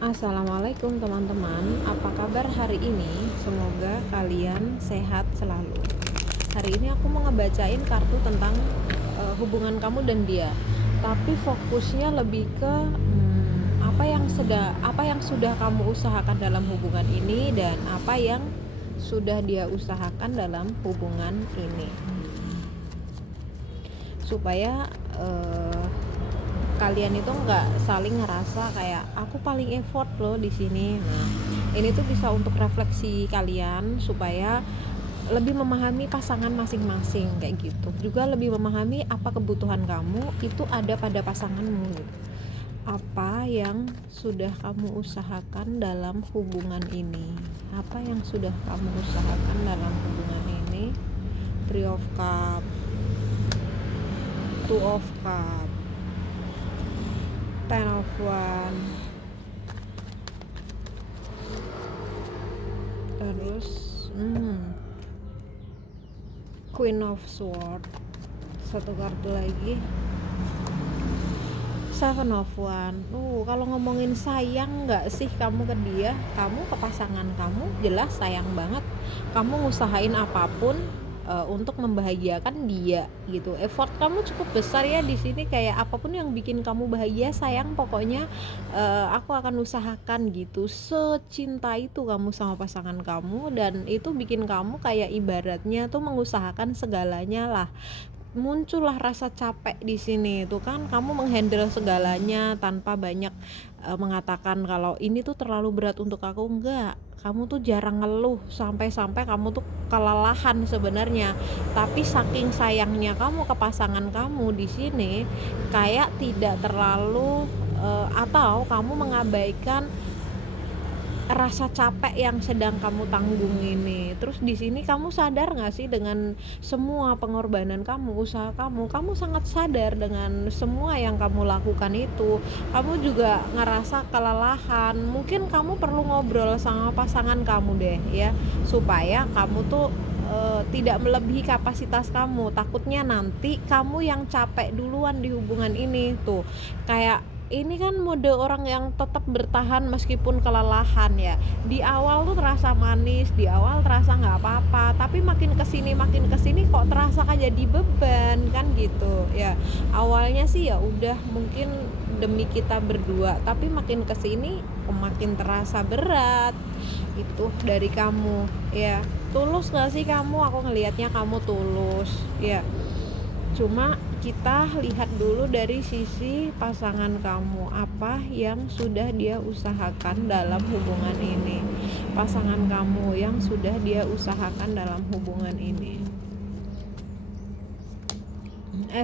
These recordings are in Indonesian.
Assalamualaikum teman-teman, apa kabar hari ini? Semoga kalian sehat selalu. Hari ini aku mau ngebacain kartu tentang hubungan kamu dan dia. Tapi fokusnya lebih ke apa yang sudah kamu usahakan dalam hubungan ini dan apa yang sudah dia usahakan dalam hubungan ini. Supaya kalian itu nggak saling ngerasa kayak aku paling effort loh di sini. Nah, ini tuh bisa untuk refleksi kalian supaya lebih memahami pasangan masing-masing kayak gitu. Juga lebih memahami apa kebutuhan kamu itu ada pada pasanganmu gitu. Apa yang sudah kamu usahakan dalam hubungan ini? Apa yang sudah kamu usahakan dalam hubungan ini? Three of Cup, Two of Cup, Ten of One, terus Queen of Sword, satu kartu lagi, Seven of One. Kalau ngomongin sayang nggak sih kamu ke dia, kamu ke pasangan kamu jelas sayang banget. Kamu ngusahain apapun untuk membahagiakan dia gitu. Effort kamu cukup besar ya di sini, kayak apapun yang bikin kamu bahagia sayang, pokoknya aku akan usahakan gitu. Secinta itu kamu sama pasangan kamu, dan itu bikin kamu kayak ibaratnya tuh mengusahakan segalanya lah. Muncullah rasa capek di sini tuh kan, kamu menghandle segalanya tanpa banyak mengatakan kalau ini tuh terlalu berat untuk aku. Enggak, kamu tuh jarang ngeluh sampai-sampai kamu tuh kelelahan sebenarnya, tapi saking sayangnya kamu ke pasangan kamu di sini kayak tidak terlalu atau kamu mengabaikan rasa capek yang sedang kamu tanggung ini. Terus di sini kamu sadar nggak sih dengan semua pengorbanan kamu, usaha kamu sangat sadar dengan semua yang kamu lakukan itu. Kamu juga ngerasa kelelahan. Mungkin kamu perlu ngobrol sama pasangan kamu deh ya, supaya kamu tuh tidak melebihi kapasitas kamu. Takutnya nanti kamu yang capek duluan di hubungan ini tuh. Kayak ini kan mode orang yang tetap bertahan meskipun kelelahan ya. Di awal tuh terasa manis, di awal terasa nggak apa-apa, tapi makin kesini kok terasa kayak jadi beban kan gitu ya. Awalnya sih ya udah mungkin demi kita berdua, tapi makin kesini makin terasa berat. Itu dari kamu ya. Tulus nggak sih kamu? Aku ngelihatnya kamu tulus ya. Cuma kita lihat dulu dari sisi pasangan kamu, apa yang sudah dia usahakan dalam hubungan ini. Pasangan kamu yang sudah dia usahakan dalam hubungan ini.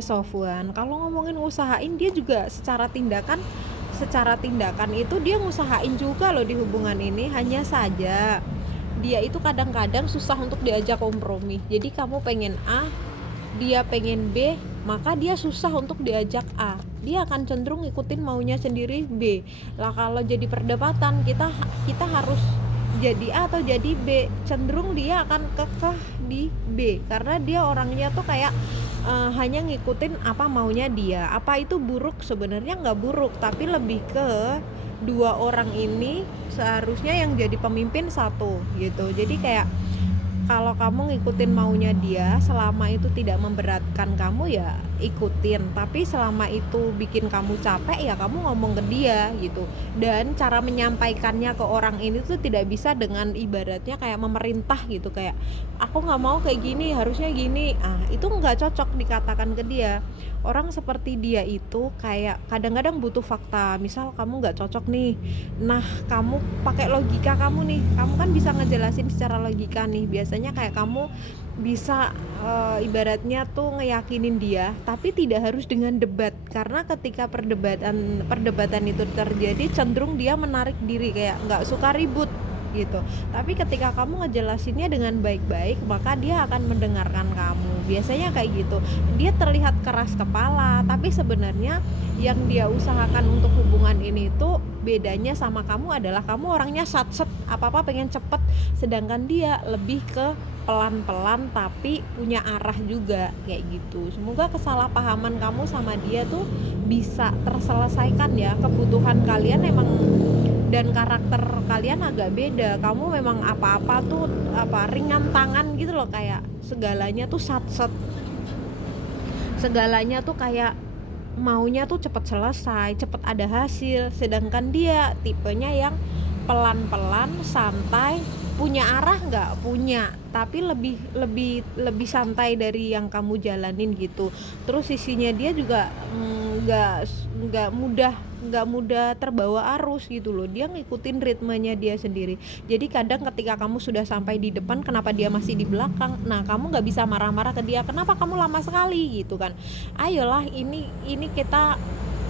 Sofwan, kalau ngomongin usahain, dia juga secara tindakan itu dia ngusahain juga loh di hubungan ini. Hanya saja dia itu kadang-kadang susah untuk diajak kompromi. Jadi kamu pengen A, dia pengen B, maka dia susah untuk diajak A. Dia akan cenderung ngikutin maunya sendiri B. Lah kalau jadi perdebatan, kita harus jadi A atau jadi B, cenderung dia akan kekeh di B karena dia orangnya tuh kayak hanya ngikutin apa maunya dia. Apa itu buruk? Sebenarnya nggak buruk, tapi lebih ke dua orang ini seharusnya yang jadi pemimpin satu gitu. Jadi kayak kalau kamu ngikutin maunya dia, selama itu tidak memberatkan kamu ya ikutin. Tapi selama itu bikin kamu capek ya kamu ngomong ke dia gitu. Dan cara menyampaikannya ke orang ini tuh tidak bisa dengan ibaratnya kayak memerintah gitu, kayak aku nggak mau kayak gini, harusnya gini. Itu nggak cocok dikatakan ke dia. Orang seperti dia itu kayak kadang-kadang butuh fakta. Misal kamu nggak cocok nih, nah kamu pakai logika kamu nih, kamu kan bisa ngejelasin secara logika nih. Biasanya kayak kamu bisa ibaratnya tuh ngeyakinin dia, tapi tidak harus dengan debat, karena ketika perdebatan itu terjadi cenderung dia menarik diri, kayak nggak suka ribut gitu. Tapi ketika kamu ngejelasinnya dengan baik-baik, maka dia akan mendengarkan kamu. Biasanya kayak gitu. Dia terlihat keras kepala, tapi sebenarnya yang dia usahakan untuk hubungan ini tuh bedanya sama kamu adalah kamu orangnya satset, apa-apa pengen cepet, sedangkan dia lebih ke pelan-pelan tapi punya arah juga kayak gitu. Semoga kesalahpahaman kamu sama dia tuh bisa terselesaikan ya. Kebutuhan kalian emang dan karakter kalian agak beda. Kamu memang apa-apa tuh ringan tangan gitu loh, kayak segalanya tuh sat-set, segalanya tuh kayak maunya tuh cepet selesai, cepet ada hasil. Sedangkan dia tipenya yang pelan-pelan, santai, punya arah nggak? Punya, tapi lebih lebih lebih santai dari yang kamu jalanin gitu. Terus sisinya dia juga nggak mudah terbawa arus gitu loh. Dia ngikutin ritmenya dia sendiri. Jadi kadang ketika kamu sudah sampai di depan, kenapa dia masih di belakang? Nah, kamu nggak bisa marah-marah ke dia, kenapa kamu lama sekali gitu kan. Ayolah, ini kita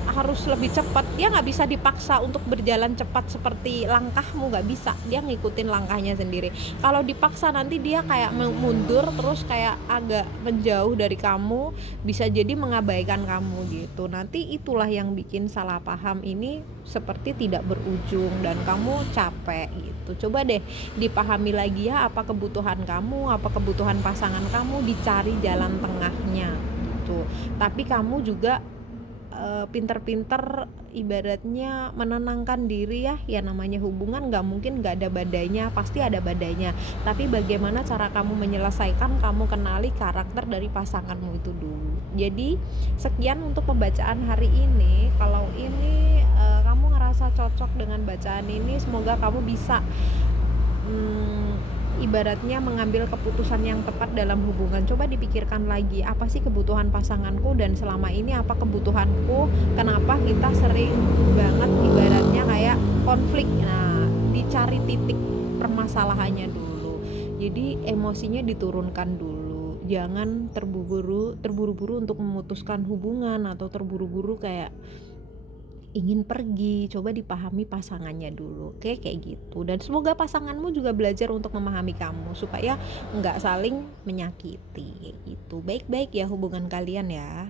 harus lebih cepat. Dia nggak bisa dipaksa untuk berjalan cepat seperti langkahmu, nggak bisa. Dia ngikutin langkahnya sendiri. Kalau dipaksa nanti dia kayak mundur, terus kayak agak menjauh dari kamu, bisa jadi mengabaikan kamu gitu. Nanti itulah yang bikin salah paham ini seperti tidak berujung dan kamu capek gitu. Coba deh dipahami lagi ya, apa kebutuhan kamu, apa kebutuhan pasangan kamu, dicari jalan tengahnya gitu. Tapi kamu juga pinter-pinter ibaratnya menenangkan diri ya namanya hubungan nggak mungkin nggak ada badainya, pasti ada badainya. Tapi bagaimana cara kamu menyelesaikan, kamu kenali karakter dari pasanganmu itu dulu. Jadi sekian untuk pembacaan hari ini. Kalau ini kamu ngerasa cocok dengan bacaan ini, semoga kamu bisa ibaratnya mengambil keputusan yang tepat dalam hubungan. Coba dipikirkan lagi, apa sih kebutuhan pasanganku dan selama ini apa kebutuhanku, kenapa kita sering banget ibaratnya kayak konflik. Nah, dicari titik permasalahannya dulu. Jadi emosinya diturunkan dulu, jangan terburu-buru untuk memutuskan hubungan atau terburu-buru kayak ingin pergi. Coba dipahami pasangannya dulu, oke, kayak gitu. Dan semoga pasanganmu juga belajar untuk memahami kamu supaya nggak saling menyakiti, kayak gitu. Baik-baik ya hubungan kalian ya.